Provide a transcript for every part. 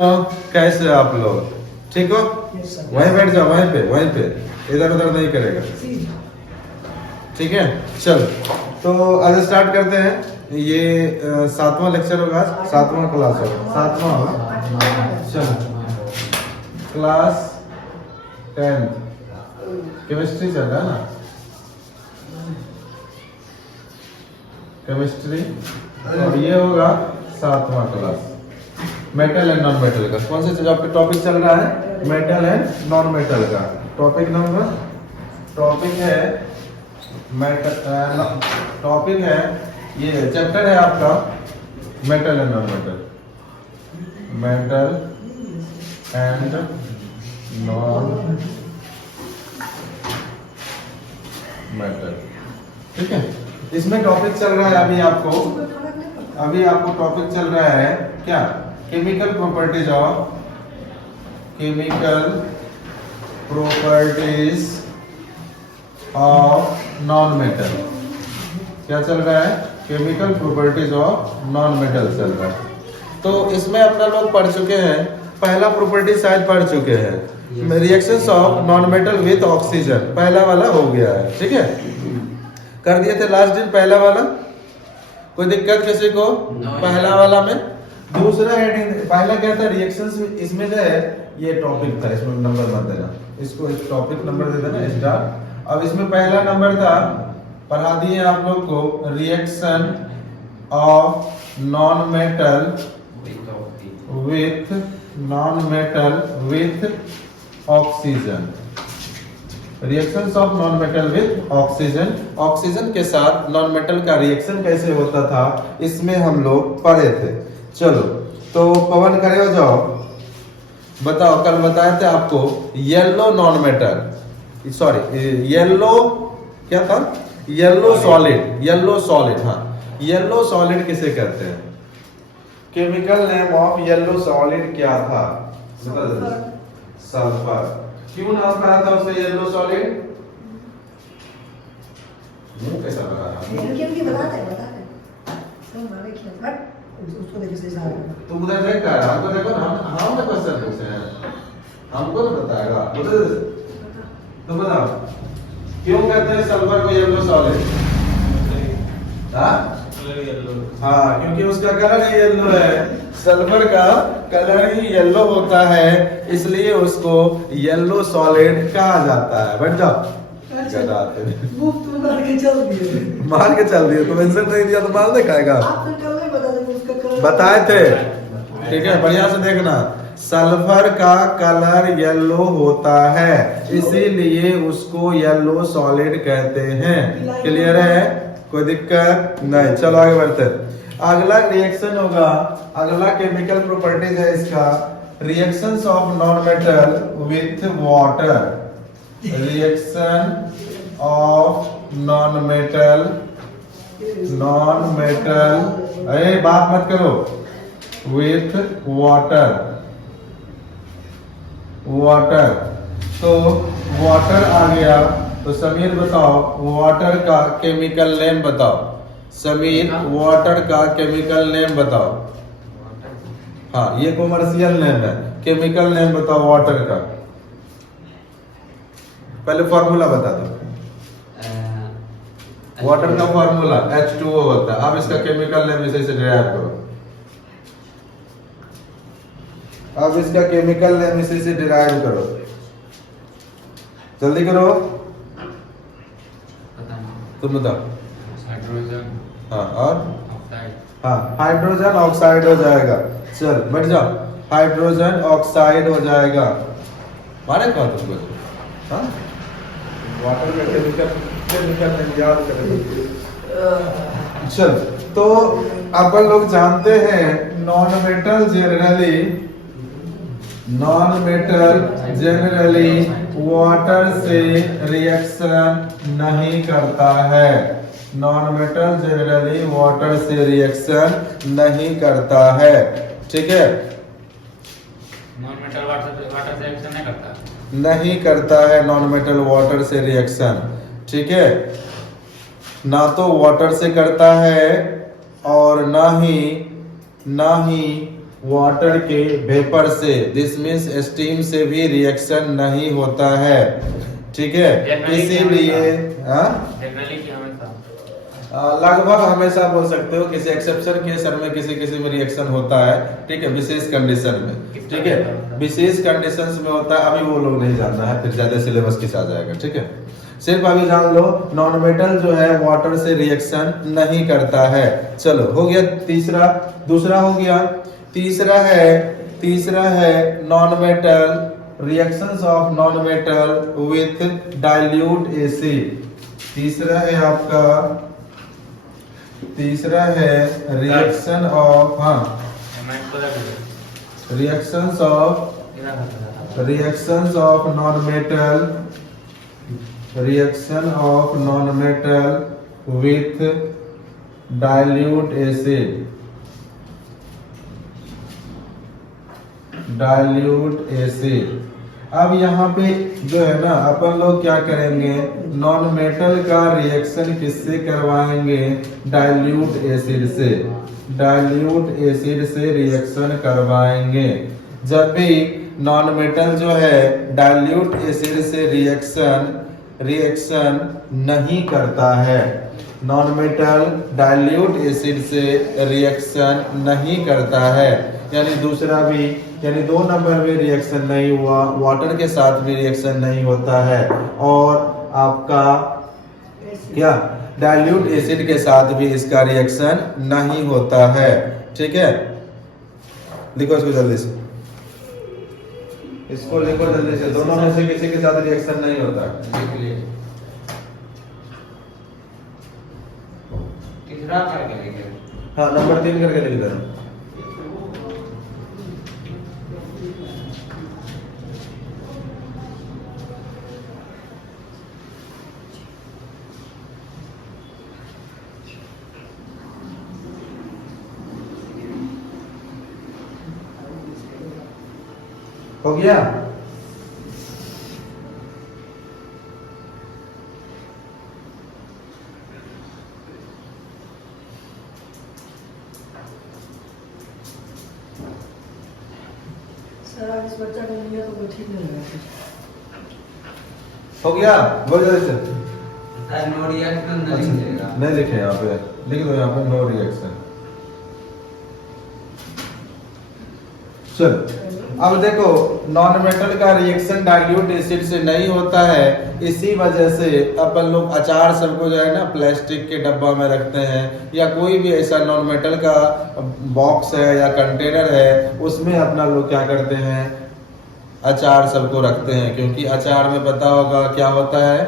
कैसे आप लोग ठीक हो? वहीं बैठ जाओ, वहीं पे इधर उधर नहीं करेगा। ठीक है, चल तो आज स्टार्ट करते हैं। ये 7वां लेक्चर होगा, 7वां क्लास होगा, 7वां होगा। चलो, क्लास 10 केमिस्ट्री चल रहा है ना, केमिस्ट्री। और ये होगा 7वां class, metal and non metal का। कौन से आपका टॉपिक चल रहा है? मेटल एंड नॉन मेटल का। टॉपिक है मेटल, टॉपिक है ये, चैप्टर है आपका metal and non metal, metal and non metal. ठीक है, इसमें टॉपिक चल रहा है अभी आपको टॉपिक चल रहा है क्या? Chemical properties of non metal. क्या चल रहा है? Chemical properties of non metal चल रहा है। तो इसमें अपना लोग पढ़ चुके हैं, पहला प्रॉपर्टी शायद पढ़ चुके हैं, reactions of non metal with oxygen, पहला वाला हो गया है। ठीक है, कर दिए थे लास्ट दिन पहला वाला। कोई दिक्कत किसी को? पहला वाला में दूसरा हेडिंग, पहला क्या था? रिएक्शंस। इसमें जो है ये टॉपिक था, इसमें नंबर मत देना, इसको एक टॉपिक नंबर दे देना स्टार। अब इसमें पहला नंबर था, पढ़ा दिए आप लोग को, reaction of non metal with oxygen. Reactions of non metal with oxygen, oxygen के साथ नॉन मेटल का रिएक्शन कैसे होता था, इसमें हम लोग पढ़े थे। चलो, तो पवन करे हो जाओ, बताओ। कल बताए थे आपको yellow non metal, sorry yellow क्या था? Yellow solid. हाँ, येलो सॉलिड किसे कहते हैं? Chemical name of yellow solid क्या था? सल्फर। क्यों नाम कहा था उसे येलो सॉलिड? मुंह कैसा लगा रहा है? तुम उधर देख कर, हमको देखो ना, हम तो क्वेश्चन पूछे हैं, हमको तो बताएगा। तो बताओ क्यों कहते हैं सल्फर को येलो सॉलिड? हाँ, क्योंकि उसका कलर ही येलो है। सल्फर का कलर ही येलो होता है, इसलिए उसको येलो सॉलिड कहा जाता है। बैठ जाओ, मार के चल दिए, तुम आंसर नहीं दिया तो मार दे खाएगा। बताए थे, ठीक है, बढ़िया से देखना। सल्फर का कलर येलो होता है, इसीलिए उसको येलो सॉलिड कहते हैं। क्लियर है? कोई दिक्कत नहीं? चलो आगे बढ़ते। अगला रिएक्शन होगा, अगला केमिकल प्रॉपर्टीज है इसका, reactions of non metal with water. Reaction of non metal, अरे बात मत करो, विथ वाटर। तो वाटर आ गया, तो समीर बताओ वाटर का केमिकल नेम बताओ। समीर, वाटर का केमिकल नेम बताओ। हाँ, ये कॉमर्शियल नेम है, केमिकल नेम बताओ वाटर का। पहले फॉर्मूला बता दो। वाटर का फॉर्मूला H2O होता है। अब इसका केमिकल नेम इसे डिराइव करो। अब इसका केमिकल नेम इसे से डिराइव करो, जल्दी करो। तुम बताओ। हाइड्रोजन। हाँ, और ऑक्साइड। हाँ, हाइड्रोजन ऑक्साइड हो जाएगा। चल बैठ जाओ, हाइड्रोजन ऑक्साइड हो जाएगा। मारे कहा तुमको? हाँ, वाटर का केमिकल याद करेंगे। चल, तो अपन लोग जानते हैं नॉन मेटल जनरली वाटर से रिएक्शन नहीं करता है। नॉन मेटल जनरली वाटर से रिएक्शन नहीं करता है। ठीक है, नॉन मेटल वाटर से रिएक्शन नहीं करता, नहीं करता है नॉन मेटल वाटर से रिएक्शन। ठीक है, ना तो वाटर से करता है और ना ही वाटर के वेपर से, दिस मीन्स स्टीम से भी रिएक्शन नहीं होता है, ठीक है। इसीलिए जनरली कि हमेशा लगभग हमेशा बोल सकते हो, किसी एक्सेप्शन केस में किसी में रिएक्शन होता है, ठीक है, विशेष कंडीशन में, ठीक है, विशेष कंडीशंस में होता है। अभी वो लोग नहीं जानना है, फिर ज्यादा सिलेबस किस आ जाएगा, ठीक है। सिर्फ अभी जान लो नॉन मेटल जो है वाटर से रिएक्शन नहीं करता है। चलो हो गया तीसरा, दूसरा हो गया। तीसरा है non metal, reactions of non metal with dilute acid. तीसरा है reaction of reactions of non metal with dilute acid. अब यहाँ पे जो है ना, अपन लोग क्या करेंगे, नॉन मेटल का रिएक्शन किससे करवाएंगे, डाइल्यूट एसिड से रिएक्शन करवाएंगे। जब भी नॉन मेटल जो है डाइल्यूट एसिड से रिएक्शन नहीं करता है, नॉन मेटल डाइल्यूट एसिड से रिएक्शन नहीं करता है, यानी दूसरा भी, यानी 2 नंबर में रिएक्शन नहीं हुआ, वाटर के साथ भी रिएक्शन नहीं होता है, और आपका क्या डाइल्यूट एसिड के साथ भी इसका रिएक्शन नहीं होता है, ठीक है। लिखो इसको जल्दी से, इसको लिखो जल्दी से, दोनों में से किसी के साथ रिएक्शन नहीं होता। तीसरा करके लिखे, हाँ नंबर 3 करके लिख देना। हो गया। सर इस बच्चा को लिया तो कोई ठीक नहीं लगा। हो गया, बोल जल्दी से। नो रिएक्शन नहीं लिखेगा, नहीं लिखे यहाँ पे, लिख दो यहाँ पे नो रिएक्शन। चल अब देखो, नॉन मेटल का रिएक्शन डाइल्यूट एसिड से नहीं होता है, इसी वजह से अपन लोग अचार सबको जो है ना प्लास्टिक के डब्बा में रखते हैं, या कोई भी ऐसा नॉन मेटल का बॉक्स है या कंटेनर है, उसमें अपना लोग क्या करते हैं, अचार सबको रखते हैं। क्योंकि अचार में पता होगा क्या होता है,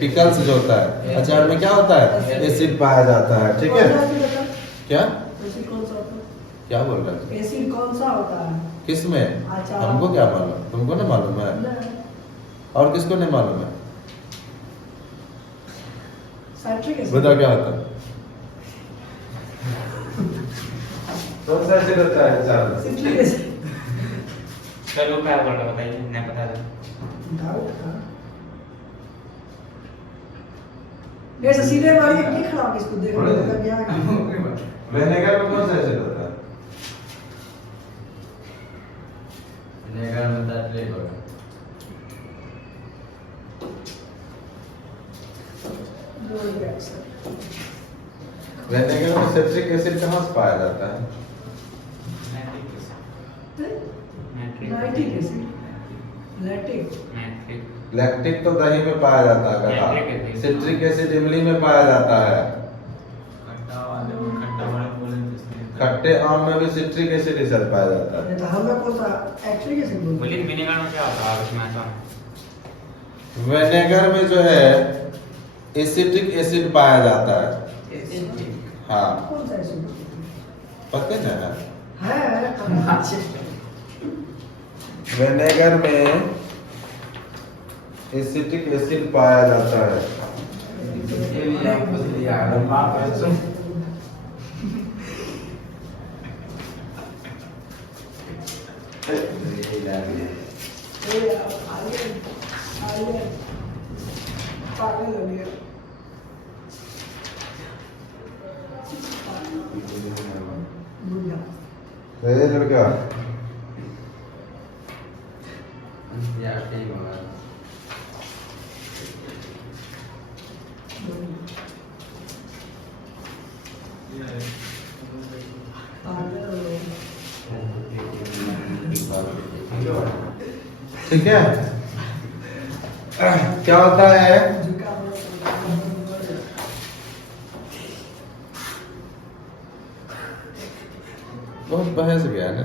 पिकल्स जो होता है, अचार में क्या होता है, एसिड पाया जाता है, ठीक है। क्या एसिड कौन सा होता है? क्या बोल रहे हैं, एसिड कौन सा होता है? किसमें, अचार। हमको क्या मालूम, तुमको ना मालूम है, और किसको नहीं मालूम है, साइट्रिक एसिड। बता क्या होता है, कौन सा एसिड होता है अचार में? Citric acid. चलो क्या बोल रहा बताइए, नहीं पता था। डाउट था। जैसे सीधे वाली एक नहीं खराब, इसको देखो मतलब क्या है। विनेगर में कौन सा एसिड होता है, विनेगर में डाइल्यूट होगा। दो रिएक्शन। विनेगर में सिट्रिक एसिड कहाँ से पाया जाता है, नाइट्रिक एसिड। लैक्टिक। लैक्टिक तो दही में पाया जाता है, सिट्रिक एसिड इमली में पाया जाता है, खट्टे आम में भी सिट्रिक एसिड ही पाया जाता है। तो हम लोग कौन सा एक्टिक एसिड बोलते बोलिए विनेगर में क्या होता है उसमें आता है? विनेगर में जो है एसिटिक एसिड पाया जाता है, हाँ हैं? कौन सा एसिड? पता है ना, है विनेगर में एसिटिक एसिड पाया जाता है। ये भी आपको दिया है, माफ कर दो। पागल हो गया। बुढ़ा। लड़का यार सही होगा। ठीक है। क्या होता है, बहुत बहस गया ना।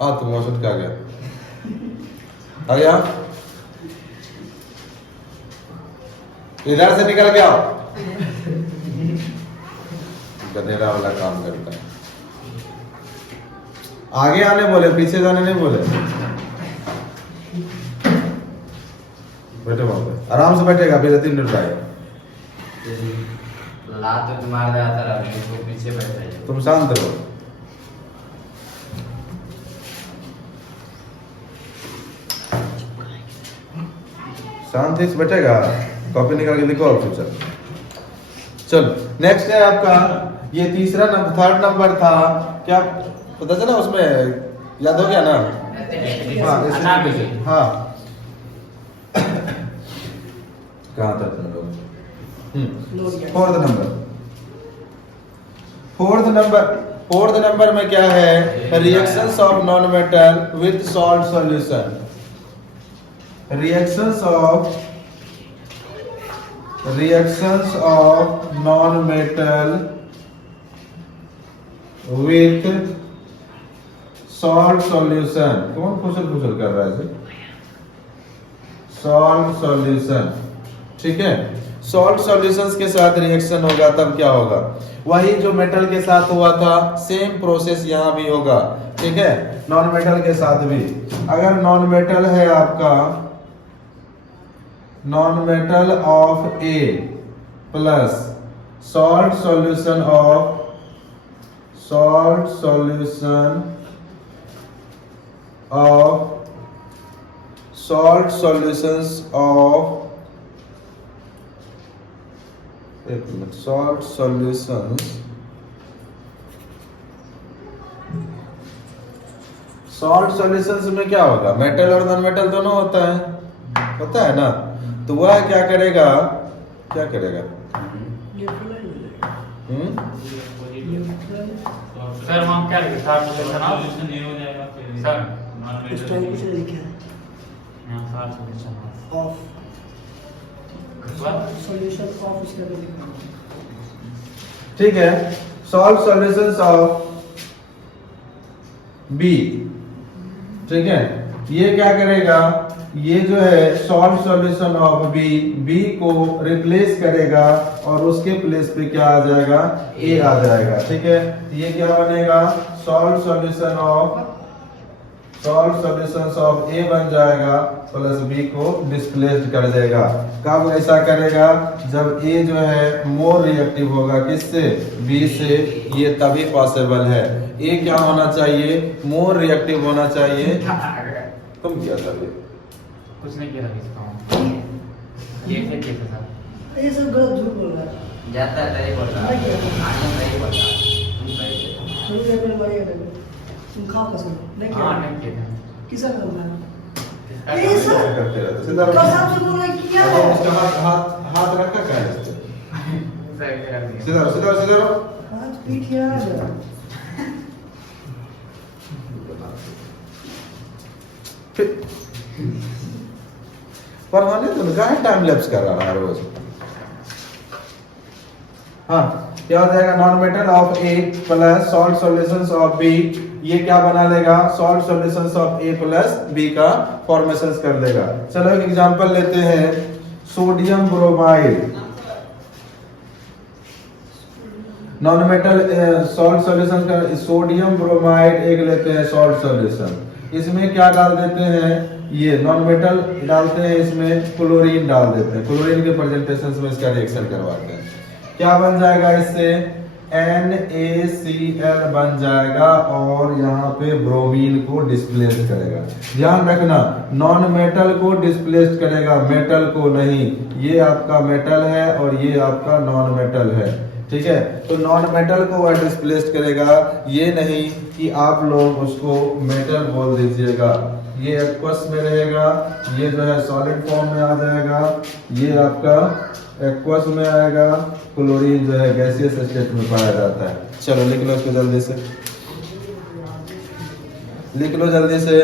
हाँ? तुम मौसम क्या गया आ गया, इधर से निकल गया। गधेड़ा वाला काम करता है। आगे आने बोले, पीछे जाने नहीं बोले। बैठो वहां पे, आराम से बैठेगा, फिर 3 मिनट आएगा। लात तो मार रहा था अभी तो पीछे बैठ रही है। तुम शांत रहो। शांति से बैठेगा, कॉपी निकाल के लिखो और चल। चलो नेक्स्ट है आपका, ये तीसरा नंबर, थर्ड नंबर था क्या पता चला उसमें, याद हो गया ना? हाँ हाँ कहाँ था तुम लोग? फोर्थ नंबर में क्या है, reactions of non metal with salt solution. Reactions of non metal with salt solution. कौन फुसल कर रहा है? सॉल्ट सॉल्यूशन, ठीक है। सॉल्ट सॉल्यूशंस के साथ रिएक्शन होगा तब क्या होगा, वही जो मेटल के साथ हुआ था सेम प्रोसेस यहाँ भी होगा, ठीक है। नॉन मेटल के साथ भी, अगर नॉन मेटल है आपका, non metal of A plus salt solution of salt solutions of salt solutions में क्या होगा, मेटल और नॉन मेटल दोनों होता है ना। तो वह क्या करेगा सर हम क्या लिखे सार सॉल्यूशन ऑफ नहीं हो जाएगा फिर सर नॉन उस टाइम कुछ लिखा है यहाँ सार सॉल्यूशन ऑफ सॉल्यूशन ऑफ, इसके अंदर लिखा है। ठीक है। सॉल्ट सॉल्यूशंस ऑफ बी, ठीक है। ये क्या करेगा, ये जो है सॉल्ट सॉल्यूशन ऑफ बी को रिप्लेस करेगा और उसके प्लेस पे क्या आ जाएगा, ए आ जाएगा, ठीक है। ये क्या बनेगा, सॉल्ट सॉल्यूशंस ऑफ ए बन जाएगा प्लस बी को डिस्प्लेस्ड कर देगा। कब ऐसा करेगा, जब ए जो है मोर रिएक्टिव होगा किससे, बी से, ये तभी पॉसिबल है। ए क्या होना चाहिए, मोर रिएक्टिव होना चाहिए। तुम क्या था ये? कुछ नहीं किया इसका ये क्या किया सर, ये सब गलत झूठ बोल रहा है। जाता है सही बोल रहा नहीं किया। आगे सही बोल रहा तुम सही थे। थोड़ी देर पहले भाई आया, तुम खाओ कसम नहीं किया। हाँ नहीं किया किसका काम है? था। ये सर करते रहते सीधा कसम से बोल रहा है, किया है। उसका हाथ रखा क्या है इस पे? सही कर दिया सीधा रहो। हाथ पीठ किया है। पढ़ाने तो लगा है, टाइम लैप्स कर रहा है रोज। हाँ क्या हो जाएगा, non metal of A plus salt solutions of B, ये क्या बना लेगा, salt solutions of A plus B का फॉर्मेशंस कर लेगा। चलो एक एग्जांपल लेते हैं, sodium bromide. Non metal salt solution का सोडियम ब्रोमाइड एक लेते हैं सॉल्ट सॉल्यूशन, इसमें क्या डाल देते हैं, ये नॉन मेटल डालते हैं, इसमें क्लोरीन डाल देते हैं, क्लोरीन के प्रेजेंटेशन में इसका रिएक्शन करवाते हैं। क्या बन जाएगा, इससे NaCl बन जाएगा और यहाँ पे ब्रोमीन को डिस्प्लेस करेगा। ध्यान रखना नॉन मेटल को डिस्प्लेस करेगा, मेटल को नहीं। ये आपका मेटल है और ये आपका नॉन मेटल है, ठीक है। तो नॉन मेटल को वह डिस्प्लेस करेगा, ये नहीं कि आप लोग उसको मेटल बोल दीजिएगा। ये एक्वस में रहेगा, ये जो है सॉलिड फॉर्म में आ जाएगा, ये आपका एक्वस में आएगा। क्लोरीन जो है गैसियस स्टेट में पाया जाता है। चलो लिख लो इसको जल्दी से, लिख लो जल्दी से।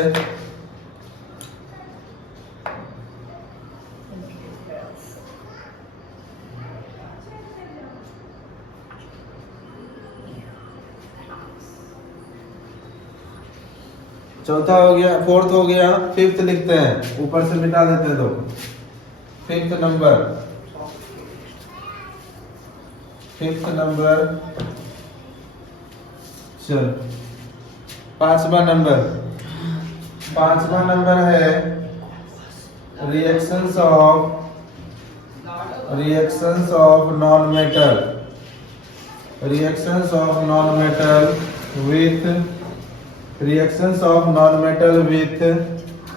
चौथा हो गया, फोर्थ हो गया, फिफ्थ लिखते हैं, ऊपर से मिटा देते हैं दो। फिफ्थ नंबर, फिफ्थ नंबर, चल पांचवा नंबर, पांचवा नंबर है reactions of non metal, reactions of non metal with, reactions of non metal with,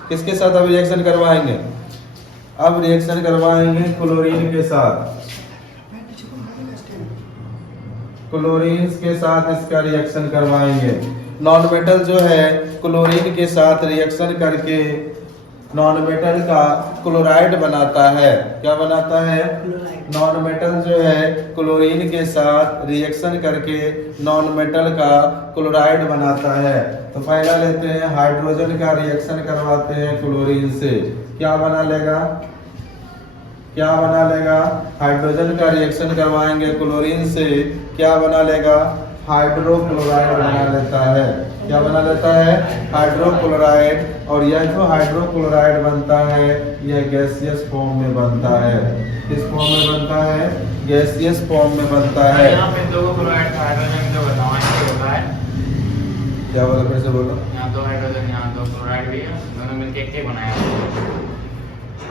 किसके साथ अब रिएक्शन करवाएंगे? अब रिएक्शन करवाएंगे क्लोरीन के साथ, क्लोरीन के साथ इसका रिएक्शन करवाएंगे। नॉन मेटल जो है क्लोरीन के साथ रिएक्शन करके नॉन मेटल का क्लोराइड बनाता है। क्या बनाता है? नॉन मेटल जो है क्लोरीन के साथ रिएक्शन करके नॉन मेटल का क्लोराइड बनाता है। तो पहला लेते हैं, हाइड्रोजन का रिएक्शन करवाते हैं क्लोरीन से, क्या बना लेगा? क्या बना लेगा? हाइड्रोजन का रिएक्शन करवाएंगे क्लोरीन से, क्या बना लेगा? हाइड्रोक्लोराइड बना लेता है। क्या बना लेता है? हाइड्रोक्लोराइड। और यह जो हाइड्रोक्लोराइड बनता है यह गैसियस फॉर्म में बनता है। किस फॉर्म में बनता है? गैसियस फॉर्म में बनता है। यहाँ पे दो क्लोराइड था, हाइड्रोजन जो बताओ ये होता है। क्या बोला, फिर से बोलो। यहाँ दो हाइड्रोजन, यहाँ दो क्लोराइड भी है, दोनों मिलके एक बनाया।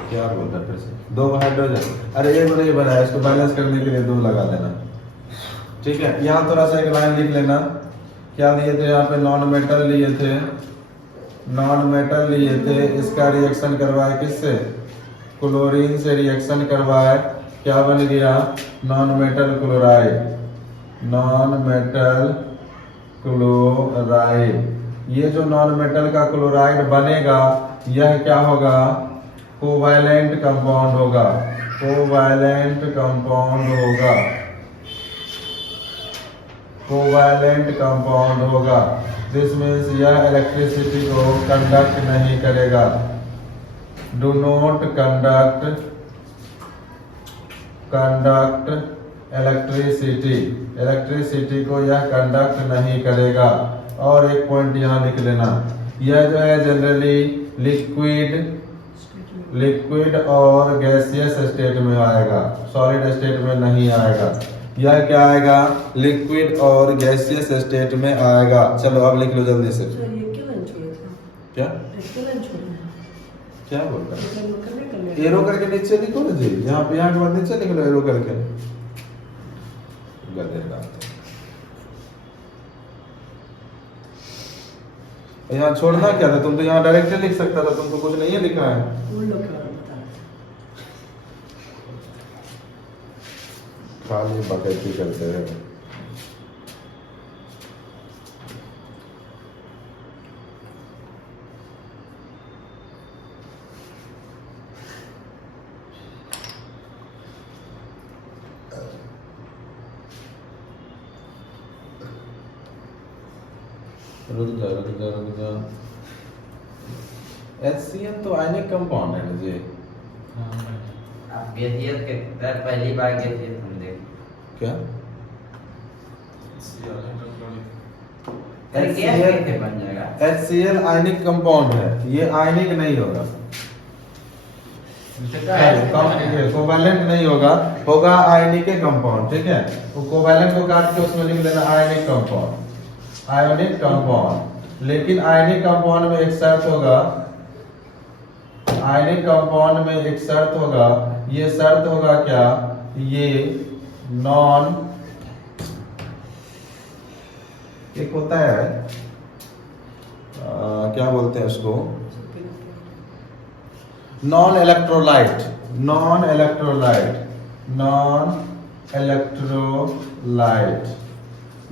क्या बोल रहा है फिर से? दो हाइड्रोजन, अरे एक नहीं बनाया, इसको बैलेंस करने के लिए दो लगा देना, ठीक है। यहाँ थोड़ा सा एक लाइन लिख लेना। क्या लिए थे यहाँ पे? नॉन मेटल लिए थे, नॉन मेटल लिए थे, इसका रिएक्शन करवाए किससे? क्लोरीन से रिएक्शन करवाए, क्या बन गया? Non metal chloride, non metal chloride. ये जो नॉन मेटल का क्लोराइड बनेगा यह क्या होगा? कोवैलेंट कंपाउंड होगा, कोवैलेंट कंपाउंड होगा, कोवैलेंट कंपाउंड होगा। दिस मीन्स यह इलेक्ट्रिसिटी को कंडक्ट नहीं करेगा, do not conduct electricity, electricity को यह कंडक्ट नहीं करेगा। और एक पॉइंट यहाँ लिख लेना, यह जो है जनरली लिक्विड और गैसियस स्टेट में आएगा, सॉलिड स्टेट में नहीं आएगा। यह क्या आएगा? लिक्विड और गैसियस स्टेट में आएगा। चलो अब लिख लो जल्दी से। क्या क्या बोल रहा है? एरो करके नीचे लिखो ना जी, यहाँ पे, यहाँ के बाद नीचे लिख लो एरो करके। गधेड़ा, यहाँ छोड़ना क्या था? तुम तो यहाँ डायरेक्टली लिख सकता था, तुमको कुछ नहीं है लिखा है। खाली बकैती करते हैं। रुक जा। HCl तो आयनिक कंपाउंड है जी। आप गैसियस के तरह पहली बार गैसियस हम देख क्या? गैस कैसे बन जाएगा? HCl आयनिक कंपाउंड है, ये आयनिक नहीं होगा, कोवैलेंट नहीं होगा, होगा आयनिक कंपाउंड, ठीक है। तो कोवैलेंट को काट के उसमें लिख लेना आयनिक कंपाउंड, आयनिक कंपाउंड। लेकिन आयनिक कंपाउंड में एक शर्त होगा, आयनिक कंपाउंड में एक शर्त होगा, ये शर्त होगा क्या? ये नॉन, एक होता है क्या बोलते हैं उसको, non electrolyte, non electrolyte, non electrolyte,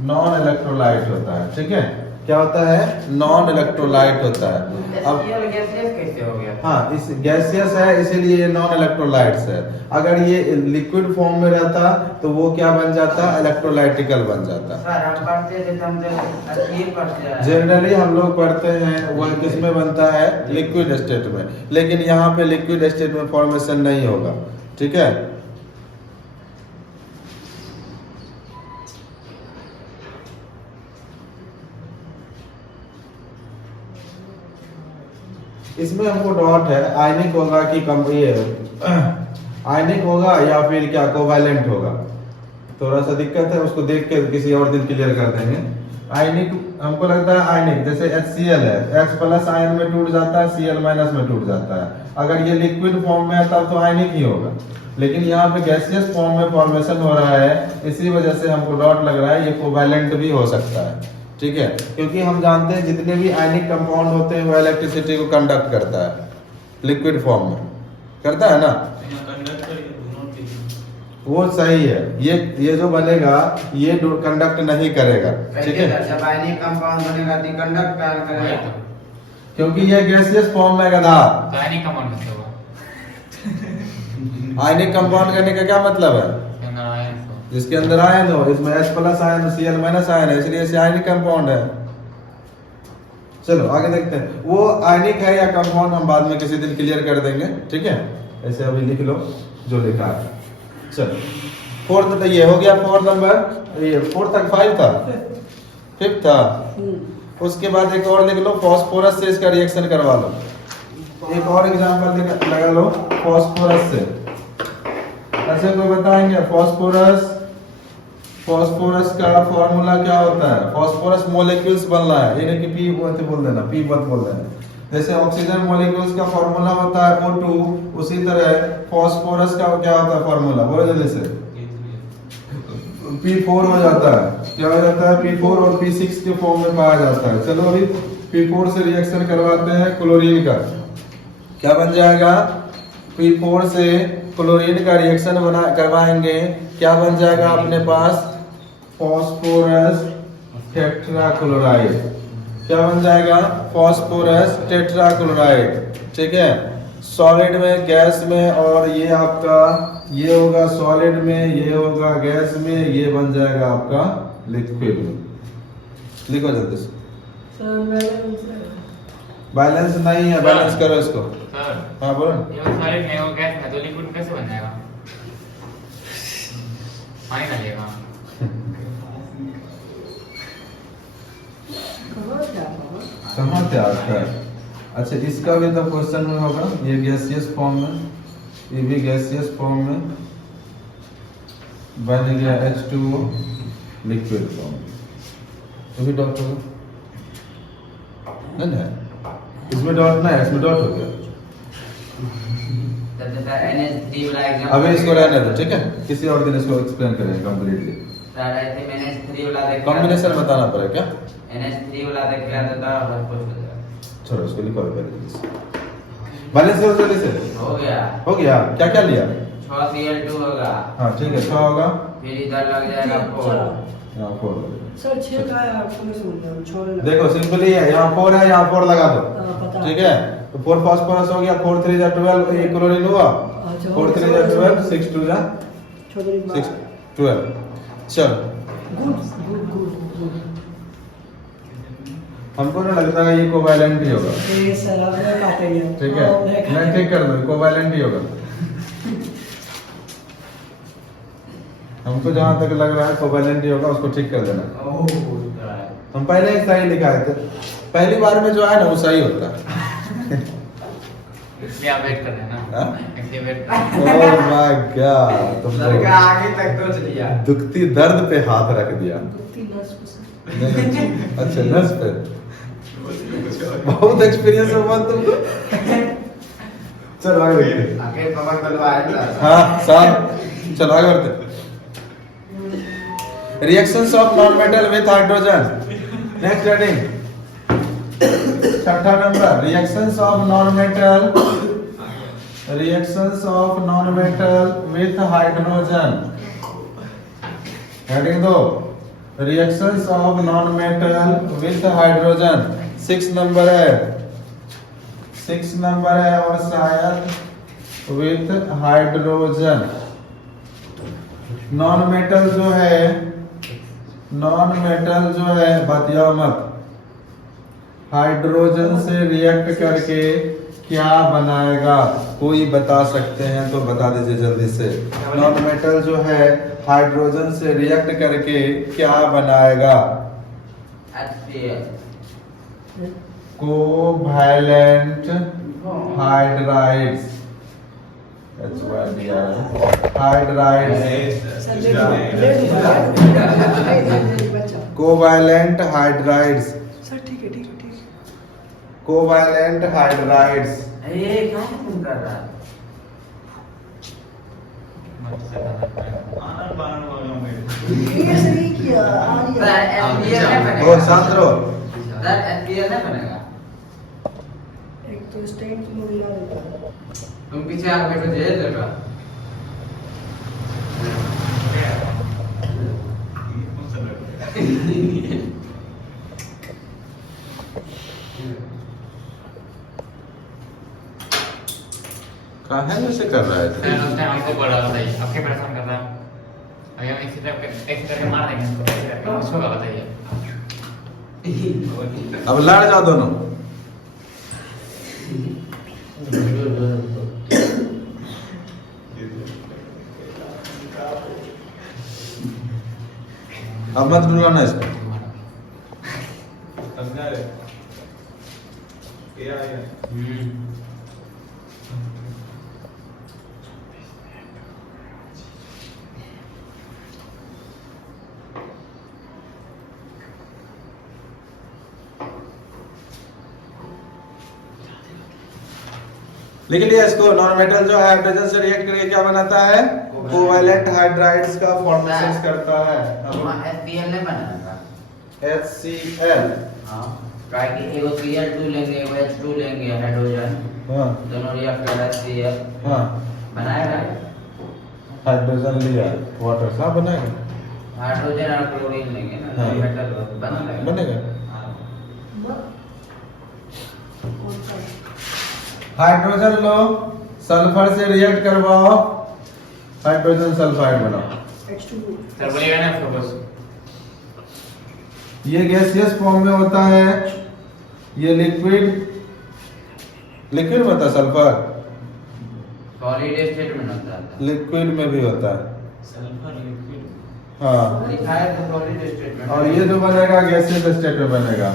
non electrolyte होता है, ठीक है। क्या होता है? नॉन इलेक्ट्रोलाइट होता है। अब SCl गैसियस कैसे हो गया? हाँ, इस गैसियस है इसीलिए ये नॉन इलेक्ट्रोलाइट्स है। अगर ये लिक्विड फॉर्म में रहता तो वो क्या बन जाता? इलेक्ट्रोलाइटिकल बन जाता। सर हम पढ़ते थे तो हम तो SCl पढ़ते हैं। जनरली हम लोग पढ़ते हैं वह किस में बनता है? लिक्विड स्टेट में, लेकिन यहाँ पे लिक्विड स्टेट में फॉर्मेशन नहीं होगा, ठीक है। इसमें हमको डॉट है, आयनिक होगा कि कम ये आयनिक होगा या फिर क्या कोवैलेंट होगा, थोड़ा सा दिक्कत है, उसको देख के किसी और दिन क्लियर कर देंगे। आयनिक हमको लगता है आयनिक जैसे HCl है, H प्लस आयन में टूट जाता है, Cl माइनस में टूट जाता है। अगर ये लिक्विड फॉर्म में है तब तो आयनिक ही होगा, लेकिन यहाँ पे गैसियस फॉर्म में फॉर्मेशन हो रहा है, इसी वजह से हमको डॉट लग रहा है, ये कोवैलेंट भी हो सकता है, ठीक है। क्योंकि हम जानते हैं जितने भी आयनिक कंपाउंड होते हैं वो इलेक्ट्रिसिटी को कंडक्ट करता है, लिक्विड फॉर्म में करता है ना, कंडक्टर ये दोनों के वो सही है। ये जो बनेगा ये कंडक्ट नहीं करेगा, ठीक है, जब आयनिक कंपाउंड बनेगा तो कंडक्ट करेगा, क्योंकि ये गैसियस फॉर्म में गधा। तो आयनिक कंपाउंड कैसे होगा? आयनिक कंपाउंड करने का क्या मतलब है? इसके अंदर आयन तो जिसके अंदर आयन हो, इसमें H plus ion Cl minus ion है, इसलिए इसे आयनिक कंपाउंड है। चलो आगे देखते हैं, वो आयनिक है या कंपाउंड हम बाद में किसी दिन क्लियर कर देंगे, ठीक है। ऐसे अभी लिख लो जो लिखा है। चलो फोर्थ तो ये हो गया, फोर्थ नंबर, ये फोर्थ तक 5 था, 5th था। उसके बाद एक और लिख लो, फास्फोरस से इसका रिएक्शन करवा लो। एक और एग्जांपल लगा लो फास्फोरस से। अच्छा कोई बताएंगे फास्फोरस का फॉर्मूला क्या होता है? फास्फोरस मॉलिक्यूल्स बनना है, यानी कि P बोल देना, P मत बोल देना। जैसे ऑक्सीजन मॉलिक्यूल्स का फॉर्मूला होता है O2, उसी तरह फास्फोरस का क्या होता है फॉर्मूला? बोलो जल्दी से। P4 हो जाता है, क्या हो जाता है? P4 और P6 के फॉर्म में पाया जाता है। चलो अभी P4 से रिएक्शन करवाते हैं क्लोरीन का, क्या बन जाएगा? P4 से क्लोरीन का रिएक्शन करवाएंगे, क्या बन जाएगा अपने पास? Phosphorus tetrachloride. क्या बन जाएगा? फास्फोरस टेट्राक्लोराइड, ठीक है। सॉलिड में, गैस में, और ये आपका ये होगा सॉलिड में, ये होगा गैस में, ये बन जाएगा आपका लिक्विड में। लिखो जल्दी से। बैलेंस नहीं है, बैलेंस करो इसको। सर हाँ बोलो। ये सॉलिड में, वो गैस में, तो लिक्विड कैसे बन जाएगा? पानी डालिएगा। कहाँ से आता है? अच्छा इसका भी तो क्वेश्चन में होगा, ये गैसियस फॉर्म में, ये भी गैसियस फॉर्म में बन गया H2O लिक्विड फॉर्म, तो भी डॉट होगा नहीं है, इसमें डॉट नहीं है, इसमें डॉट हो गया। NH3 वाला एग्जांपल अभी इसको रहने दो, ठीक है, किसी और दिन इसको एक्सप्लेन करेंगे कंप्लीटली। सर ऐसे में NH3 वाला देख कॉम्बिनेशन बताना पड़ेगा क्या? NH3 वाला देख लिया तो बहुत कुछ हो जाएगा। छोड़ो इसको, लिखो पहले बैलेंस करो जल्दी से। हो गया हो गया, क्या क्या लिया? 6Cl2 होगा, हाँ ठीक है, 6 होगा, फिर इधर लग जाएगा 4। यहाँ 4 सर 6 का आपको समझ गया, छोड़ देखो सिंपली है, यहाँ 4 है, यहाँ 4 लगा दो, पता ठीक है। तो 4 फास्फोरस हो गया, 4 3 12, ये क्लोरीन हुआ, 4 3 12, 6 2 छोड़ 6 12। चलो गुड गुड गुड गुड। हमको ना लगता है ये कोवैलेंट ही होगा, ये सर आप ने काटे हैं, ठीक है, मैं ठीक कर दूँ, कोवैलेंट ही होगा। हमको जहाँ तक लग रहा है कोवैलेंट ही होगा, उसको ठीक कर देना। हम पहले ही सही लिखाए थे, पहली बार में जो है ना वो सही होता है। इसलिए आप वेट कर रहे हैं ना? हाँ? इसलिए वेट कर रहे हैं। ओह माय गॉड, तुम लड़का आगे तक सोच लिया। दुखती दर्द पे हाथ रख दिया। नहीं, अच्छा नस पे, बहुत एक्सपीरियंस है बात तुमको। चलो आगे बढ़ते। आगे बाबा तलवार था। हाँ साहब, चलो आगे बढ़ते। Reactions of non metal with hydrogen, next heading 6 नंबर, reactions of non metal reactions of non metal with hydrogen. Heading दो, reactions of non metal with hydrogen. 6 नंबर है, 6 नंबर है और शायद विथ हाइड्रोजन। नॉन मेटल जो है, नॉन मेटल जो है, बतियाओ मत, हाइड्रोजन से रिएक्ट करके क्या बनाएगा? कोई बता सकते हैं तो बता दीजिए जल्दी से। नॉन मेटल जो है हाइड्रोजन से रिएक्ट करके क्या बनाएगा? HCl। Covalent hydrides. Hydrides, covalent hydrides, sir ठीक है ठीक है ठीक है। Covalent hydrides. ये क्यों तुम कर रहा है? आनंद बानंद वाला में ये ऐसे नहीं किया आ सर रही है। HCl नहीं बनेगा। और शांत रहो। सर HCl नहीं बनेगा। एक तो स्टेट में मिला देता है। तुम पीछे आके बैठो जे देगा। कहाँ से कर रहा है? सर उस टाइम हमको बोला बताइए, आपके परेशान कर रहा है। अभी हम इसी तरह के मार देंगे इसको, ऐसे करके कुछ होगा बताइए। अब लड़ जाओ दोनों। अब मत बुलाना इसको। समझा रे क्या है? लिख लिया इसको। नॉन मेटल जो है हाइड्रोजन से रिएक्ट करके क्या बनाता है? कोवैलेंट हाइड्राइड्स का फॉर्मेशन करता है। HCl नहीं बनेगा। HCl। हाँ, ट्राई की एगो Cl2 लेंगे, एगो H2 लेंगे, हाइड्रोजन हाँ दोनों रिएक्ट कर HCl हाँ, बनाएगा। हाइड्रोजन लिया, वाटर सा बनेगा। हाइड्रोजन और क्लोरीन लेंगे ना, हाँ। मेटल बनेगा। बनेगा। कौन सा? हाइड्रोजन लो, सल्फर से रिएक्ट करवाओ, हाइड्रोजन सल्फाइड बनाओ। H2O। सर बोलिएगा ना इसको बस। ये गैसियस फॉर्म में होता है, ये लिक्विड, लिक्विड में होता है सल्फर, सॉलिड स्टेट में होता है। लिक्विड में भी होता है। सल्फर लिक्विड हाँ, लिखा है तो सॉलिड स्टेट में। और ये जो बनेगा गैसियस स्टेट में बनेगा।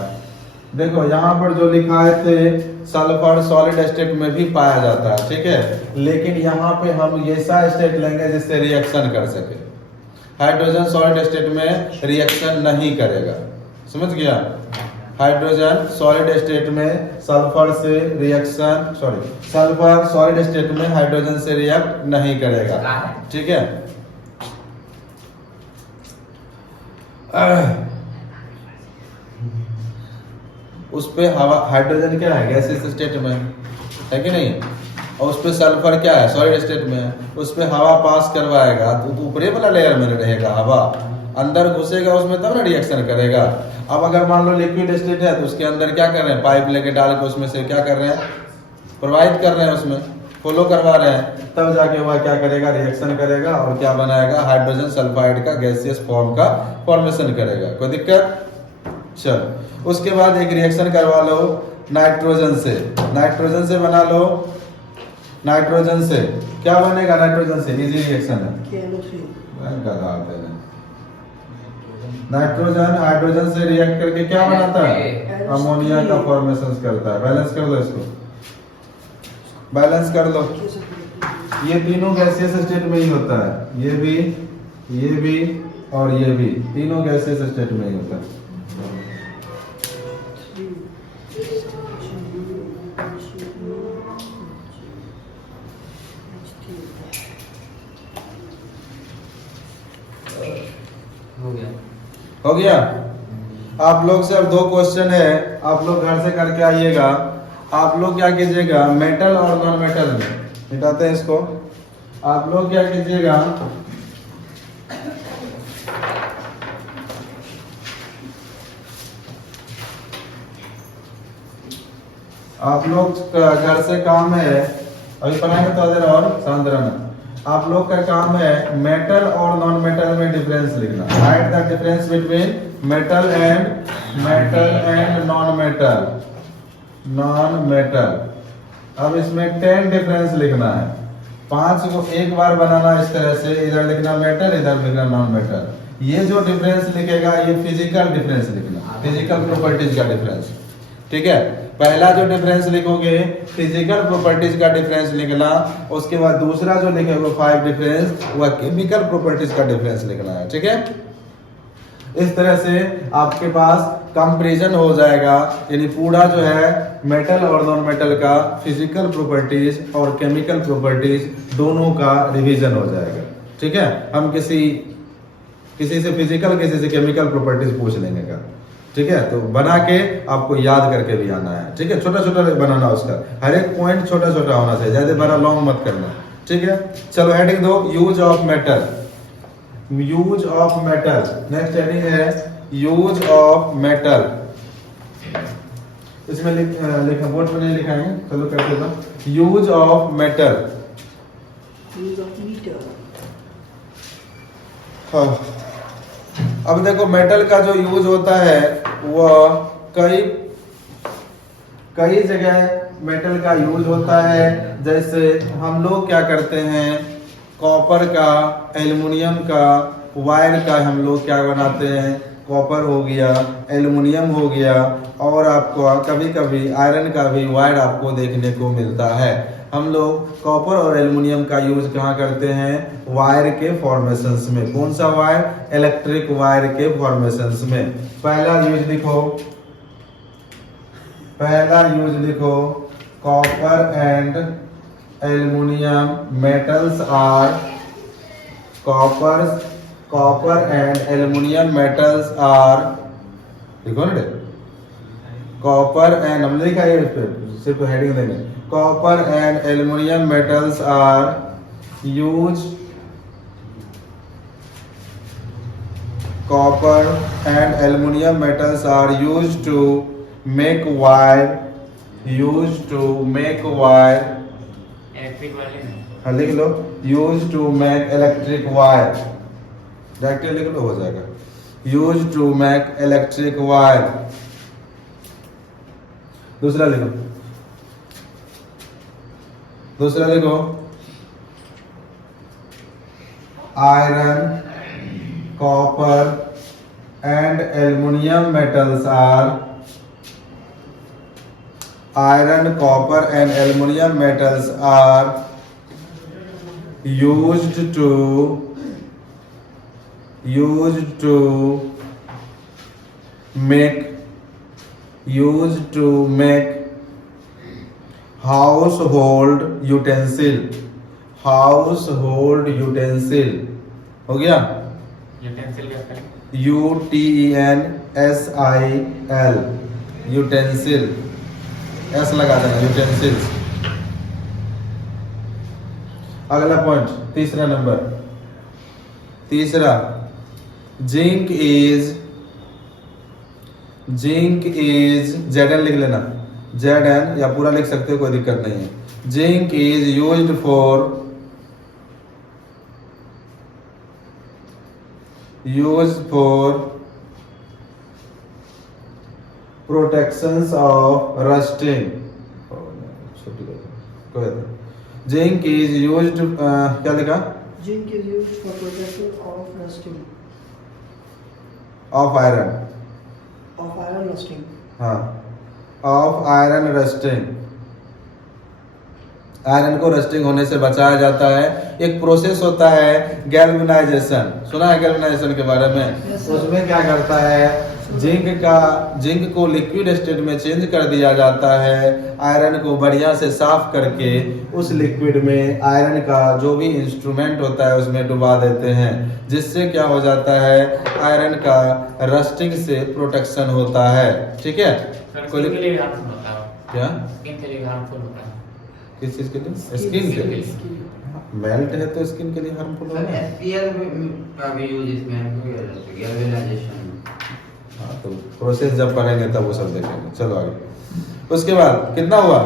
देखो यहाँ पर जो लिखा है थे सल्फर सॉलिड स्टेट में भी पाया जाता है, ठीक है, लेकिन यहाँ पे हम ऐसा स्टेट लेंगे जिससे रिएक्शन कर सके। हाइड्रोजन सॉलिड स्टेट में रिएक्शन नहीं करेगा, समझ गया? हाइड्रोजन सॉलिड स्टेट में सल्फर से reaction, sorry, sulphur solid state में हाइड्रोजन से रिएक्ट नहीं करेगा, ठीक है? उस पे हवा, हाइड्रोजन क्या है? गैसियस स्टेट में है कि नहीं, और उस पे सल्फर क्या है? सॉलिड स्टेट में है। उस पे हवा पास करवाएगा तो ऊपरी वाला लेयर में रहेगा, हवा अंदर घुसेगा उसमें तब ना रिएक्शन करेगा। अब अगर मान लो लिक्विड स्टेट है तो उसके अंदर क्या कर रहे हैं? पाइप लेके डाल के उसमें से क्या कर रहे हैं? प्रोवाइड कर रहे हैं, उसमें फॉलो करवा रहे हैं, तब जाके वह क्या करेगा? रिएक्शन करेगा और क्या बनाएगा? हाइड्रोजन सल्फाइड का गैसियस फॉर्म का फॉर्मेशन करेगा। कोई दिक्कत? चल, उसके बाद एक रिएक्शन करवा लो नाइट्रोजन से, नाइट्रोजन से बना लो। नाइट्रोजन से क्या बनेगा? नाइट्रोजन से इजी रिएक्शन है। KNO3। नाइट्रोजन हाइड्रोजन से रिएक्ट करके क्या बनाता है? अमोनिया का फॉर्मेशन करता है। बैलेंस कर लो इसको, बैलेंस कर लो। ये तीनों गैसियस स्टेट में ही होता है, ये भी और ये भी, तीनों गैसियस स्टेट में ही होता है। हो गया? आप लोग से अब 2 क्वेश्चन है, आप लोग घर से करके आइएगा। आप लोग क्या कीजिएगा, मेटल और नॉन मेटल में मिटाते हैं इसको। आप लोग क्या कीजिएगा, आप लोग का घर से काम है, अभी पढ़ाएंगे तो देर और शांत रहना। आप लोग का काम है मेटल और नॉन मेटल में डिफरेंस लिखना। Right the difference between metal and non metal. अब इसमें 10 डिफरेंस लिखना है। 5 को एक बार बनाना इस तरह से, इधर लिखना मेटल, इधर लिखना नॉन मेटल। ये जो डिफरेंस लिखेगा ये फिजिकल डिफरेंस लिखना, फिजिकल प्रॉपर्टीज का डिफरेंस। ठीक है, पहला जो डिफरेंस लिखोगे फिजिकल प्रॉपर्टीज का डिफरेंस लिखना, उसके बाद दूसरा जो लिखोगे 5 डिफरेंस वह केमिकल प्रॉपर्टीज का डिफरेंस लिखना है। ठीक है, इस तरह से आपके पास कंपैरिजन हो जाएगा, यानी पूरा जो है मेटल और नॉन मेटल का फिजिकल प्रॉपर्टीज और केमिकल प्रॉपर्टीज दोनों का रिवीजन हो जाएगा। ठीक है, हम किसी से फिजिकल किसी से केमिकल प्रॉपर्टीज पूछ लेंगे का। ठीक है, तो बना के आपको याद करके भी आना है। ठीक है, छोटा छोटा बनाना उसका, हर एक पॉइंट छोटा छोटा होना चाहिए, ज्यादा बड़ा लॉन्ग मत करना। ठीक है, चलो हेडिंग दो, use of metal. Use of metal, next heading है यूज ऑफ मेटल। इसमें लिखा बोर्ड पर नहीं लिखा है, चलो करते हैं। Use of metal, use of meter. हाँ, अब देखो मेटल का जो यूज होता है वह कई जगह मेटल का यूज होता है। जैसे हम लोग क्या करते हैं, कॉपर का, एल्युमिनियम का, वायर का हम लोग क्या बनाते हैं, कॉपर हो गया, एल्युमिनियम हो गया, और आपको कभी कभी आयरन का भी वायर आपको देखने को मिलता है। हम लोग कॉपर और एल्युमिनियम का यूज कहाँ करते हैं, वायर के फॉर्मेशंस में। कौन सा वायर, इलेक्ट्रिक वायर के फॉर्मेशंस में। पहला यूज लिखो, copper and aluminium metals are, copper and aluminium metals are, देखो ना, कॉपर एंड, हम लिखा है सिर्फ हेडिंग देंगे, copper and aluminium metals are use, copper and aluminum metals are used to make wire, electric वाले में हाँ लिख लो, used to make electric wire, directly लिख लो हो जाएगा, used to make electric wire। दूसरा लिखो, iron, copper and aluminum metals are, iron, copper and aluminum metals are used to make household utensil, हो गया, यूटेंसिल क्या करें, UTENSIL, यूटेंसिल, एस लगा देना, यूटेंसिल्स। अगला पॉइंट, तीसरा नंबर, जिंक इज, ZN लिख लेना, ZN या पूरा लिख सकते हो, कोई दिक्कत नहीं है। Zinc is used for protections of rusting। Zinc is used, क्या लिखा, Zinc is used for protection of rusting, of iron, of iron rusting. हाँ, ऑफ आयरन रस्टिंग, आयरन को रस्टिंग होने से बचाया जाता है। एक प्रोसेस होता है गैल्वेनाइजेशन, सुना है गैल्वेनाइजेशन के बारे में? Yes, sir. उसमें क्या करता है, जिंक को लिक्विड स्टेट में चेंज कर दिया जाता है, आयरन को बढ़िया से साफ करके उस लिक्विड में आयरन का जो भी इंस्ट्रूमेंट होता है उसमें डुबा देते हैं, जिससे क्या हो जाता है, आयरन का रस्टिंग से प्रोटेक्शन होता है। ठीक है, सर स्किन के लिए भी हार्मफुल होता है, क्या स्किन के लिए भी हार्मफुल होता है। किस चीज के लिए? स्किन के लिए। मेल्ट है तो स्किन के लिए हार्मफुल सर होगा। एसपीएल का भी यूज इसमें है गैल्वेनाइजेशन में। हाँ तो प्रोसेस जब पढ़ेंगे तब वो सब देखेंगे। चलो आगे। उसके बाद कितना हुआ?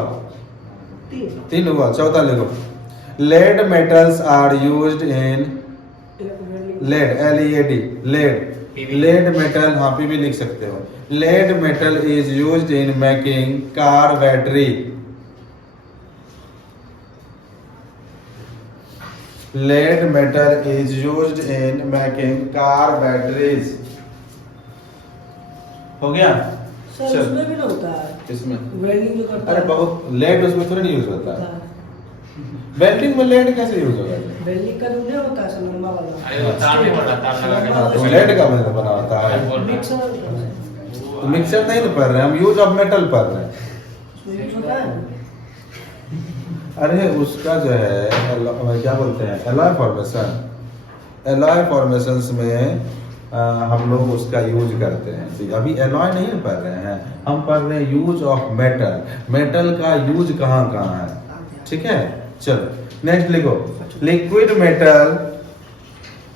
3 हुआ। चौथा लिखो। Lead metals are used in lead LED lead PV। Lead metal, हाँ पीवी लिख सकते हो। Lead metal is used in making car battery. Lead metal is used in making car batteries. हो गया? सर चल। उसमें भी ना होता है इसमें वेल्डिंग जो करता अरे है बहुत लेड उसमें थोड़ी नहीं यूज होता है। हाँ। वेल्डिंग में लेड कैसे यूज होगा? वेल्डिंग का जो नहीं होता है सर लंबा वाला अरे वो तार नहीं पड़ रहा, तार लगा के हाँ, तो लेड का मतलब बना होता है। बोल रहा है। मिक्सर होता है। तो मिक्सर नहीं ना पढ़ रहे हैं हम, यूज ऑफ मेटल पढ़ रहे हैं। उसमें यूज होता है अरे उसका जो है क्या बोलते हैं, एलॉय फॉर्मेशन। एलॉय फॉर्मेशंस में हम लोग उसका यूज करते हैं। ठीक है, अभी एलॉय नहीं पढ़ रहे हैं, हम पढ़ रहे हैं यूज ऑफ मेटल। मेटल का यूज कहाँ कहाँ है। ठीक है, चलो नेक्स्ट लिखो। Liquid metal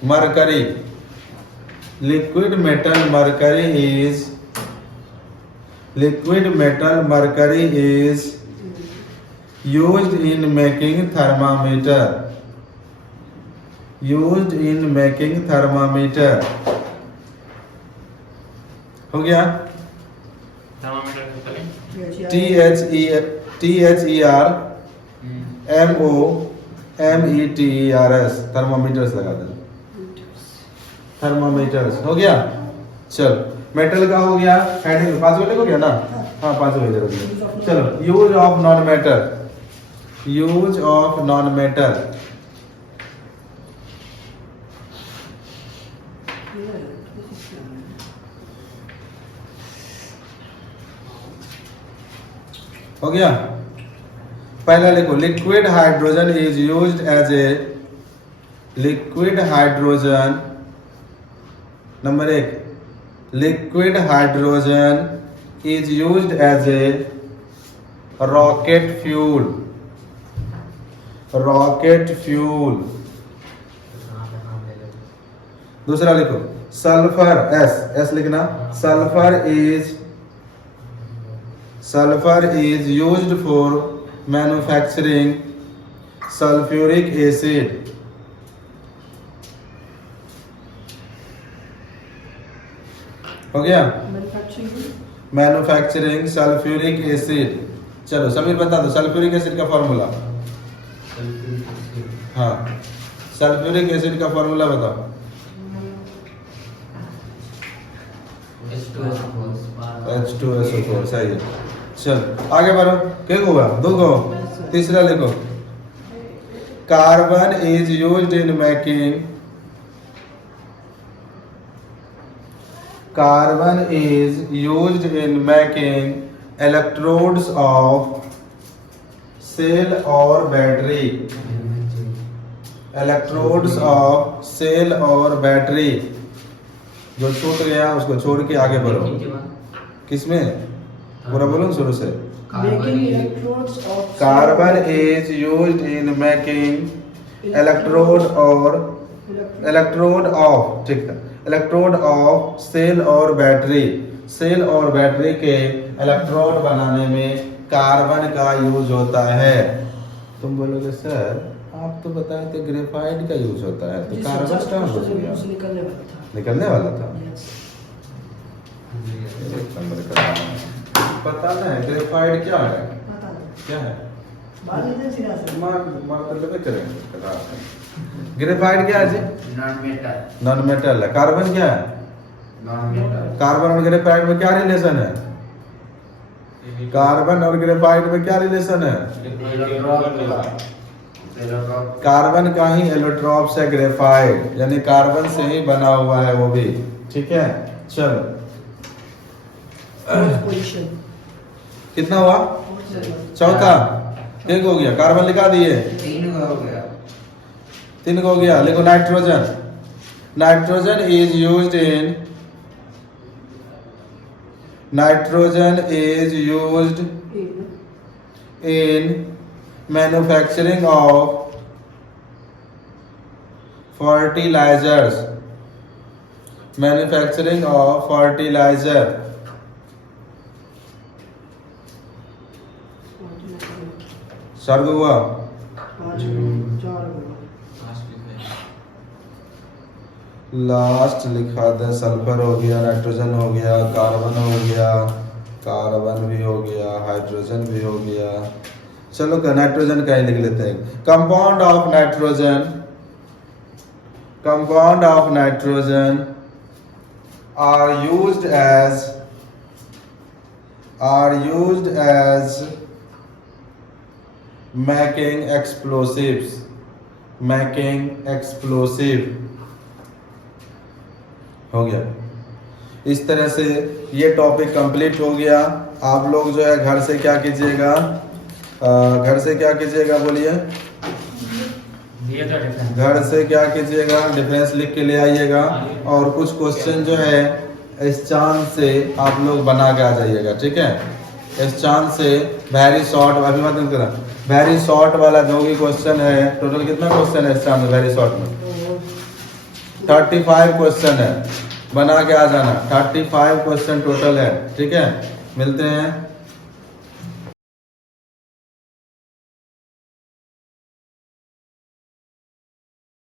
mercury. Liquid metal mercury is liquid metal mercury is used in making thermometer. Used in making thermometer. हो गया? थर्मामीटर से चलें। THER METERS थर्मामीटर्स लगा दे। थर्मामीटर्स हो गया। चल मेटल का हो गया। हेडिंग 5 वाले हो गया ना? हाँ 5 वाले हो गया। चलो use of non metal. Use of non metal. हो गया? पहला लिखो। Liquid hydrogen is used as a liquid hydrogen. Number 1 liquid hydrogen is used as a rocket fuel. Rocket fuel. दूसरा लिखो। सल्फर एस लिखना। Sulphur is used for manufacturing sulphuric acid. हो गया? Manufacturing sulphuric acid. चलो समीर बता दो sulphuric acid का formula. हाँ सल्फ्यूरिक एसिड का फॉर्मूला बताओ। H2SO4 सही है। चल आगे बढ़ो। क्या होगा? 2 को। तीसरा लिखो। Carbon is used in making carbon is used in making electrodes of cell और बैटरी। इलेक्ट्रोड्स ऑफ सेल और बैटरी। जो छूट गया उसको छोड़ के आगे बढ़ो। किसमें? पूरा बोलो शुरू से। Making electrodes of carbon is used in making electrode of ठीक है इलेक्ट्रोड ऑफ सेल और बैटरी। सेल और बैटरी के इलेक्ट्रोड बनाने में कार्बन का यूज होता है। तुम बोलोगे सर आप तो बताए थे ग्रेफाइट का यूज होता है, तो कार्बन कहाँ घुस गया? निकलने वाला था। एक नंबर का बताना है। ग्रेफाइट क्या है? क्या है? मार तो लेवे करेंगे। ग्रेफाइट क्या है जी? Non metal. नॉन मेटल है। कार्बन क्या है? Non metal. कार्बन और ग्रेफाइट में क्या रिलेशन है? कार्बन और ग्रेफाइट में क्या रिलेशन है? कार्बन का ही एलोट्रॉप से ग्रेफाइट, यानी कार्बन से ही बना हुआ है वो भी। ठीक है चलो पोजीशन कितना हुआ? चौथा। एक हो गया। कार्बन लिखा दिए। 3 हो गया। 3 हो गया। लिखो nitrogen. Nitrogen is used in manufacturing of fertilisers, manufacturing of fertiliser, सर्ग हुआ। 5 4 लास्ट लिखा दे, सल्फर हो गया, नाइट्रोजन हो गया, कार्बन हो गया, कार्बन भी हो गया, हाइड्रोजन भी हो गया। चलो नाइट्रोजन का ही लिख लेते हैं। Compound of nitrogen, compound of nitrogen are used as making explosives, making explosive हो गया। इस तरह से ये टॉपिक कंप्लीट हो गया। आप लोग जो है घर से क्या कीजिएगा, घर से क्या कीजिएगा बोलिए, दिए तो डिफरेंस घर से क्या कीजिएगा, डिफरेंस लिख के ले आइएगा और कुछ क्वेश्चन जो है इस चांद से आप लोग बना के आ जाइएगा, ठीक है। इस चांद से वेरी शॉर्ट, अभी मत करना, वेरी शॉर्ट वाला जो भी क्वेश्चन है, टोटल कितना क्वेश्चन है इस चांद में वेरी शॉर्ट में, 35 क्वेश्चन है, बना के आ जाना। 35 क्वेश्चन टोटल है, ठीक है। मिलते हैं